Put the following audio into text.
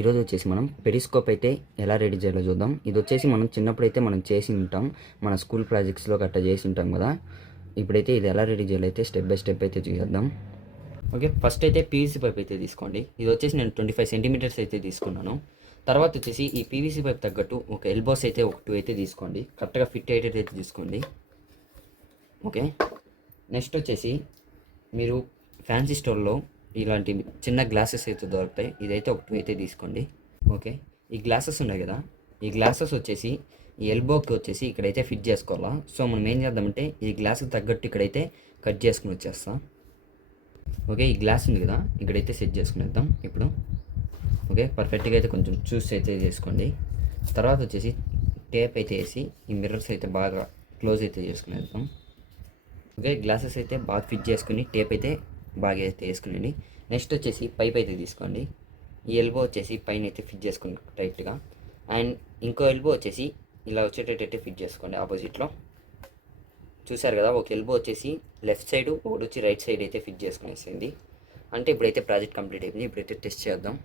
ఈరోజు వచ్చేసి మనం పెరిస్కోప్ అయితే ఎలా రెడీ చేయాలో చూద్దాం. ఇది వచ్చేసి మనం చిన్నప్పుడైతే మనం చేసి ఉంటాం, మన స్కూల్ ప్రాజెక్ట్స్లో గట్రా చేసి ఉంటాం కదా. ఇప్పుడైతే ఇది ఎలా రెడీ చేయాలో అయితే స్టెప్ బై స్టెప్ అయితే చూద్దాం. ఓకే, ఫస్ట్ అయితే పీవీసీ పైప్ అయితే తీసుకోండి. ఇది వచ్చేసి నేను 25 సెంటీమీటర్స్ అయితే తీసుకున్నాను. తర్వాత వచ్చేసి ఈ పీవీసీ పైప్ తగ్గట్టు ఒక ఎల్బోస్ అయితే ఒక 2 అయితే తీసుకోండి. కరెక్ట్గా ఫిట్ అయ్యేటట్టు అయితే తీసుకోండి. ఓకే, నెక్స్ట్ వచ్చేసి మీరు ఫ్యాన్సీ స్టోర్లో ఇలాంటి చిన్న గ్లాసెస్ అయితే దొరుకుతాయి. ఇదైతే ఒక 2 అయితే తీసుకోండి. ఓకే, ఈ గ్లాసెస్ ఉన్నాయి కదా, ఈ గ్లాసెస్ వచ్చేసి ఈ ఎల్బోకి వచ్చేసి ఇక్కడైతే ఫిట్ చేసుకోవాలా. సో మనం ఏం చేద్దామంటే ఈ గ్లాస్కి తగ్గట్టు ఇక్కడైతే కట్ చేసుకుని వచ్చేస్తాం. ఓకే, ఈ గ్లాస్ ఉంది కదా, ఇక్కడైతే సెట్ చేసుకునేద్దాం ఇప్పుడు. ఓకే, పర్ఫెక్ట్గా అయితే కొంచెం చూస్ అయితే చేసుకోండి. తర్వాత వచ్చేసి టేప్ అయితే వేసి ఈ మిర్రర్స్ అయితే బాగా క్లోజ్ అయితే చేసుకునేద్దాం. ఓకే, గ్లాసెస్ అయితే బాగా ఫిట్ చేసుకుని టేప్ అయితే బాగా అయితే వేసుకునండి. నెక్స్ట్ వచ్చేసి పైప్ అయితే తీసుకోండి. ఈ ఎల్బో వచ్చేసి పైన అయితే ఫిట్ చేసుకోండి టైట్గా. అండ్ ఇంకో ఎల్బో వచ్చేసి ఇలా వచ్చేటట్టయితే ఫిట్ చేసుకోండి ఆపోజిట్లో. చూసారు కదా, ఒక ఎల్బో వచ్చేసి లెఫ్ట్ సైడ్, ఒకటి వచ్చి రైట్ సైడ్ అయితే ఫిట్ చేసుకునేసింది. అంటే ఇప్పుడైతే ప్రాజెక్ట్ కంప్లీట్ అయిపోయింది. ఇప్పుడైతే టెస్ట్ చేద్దాం.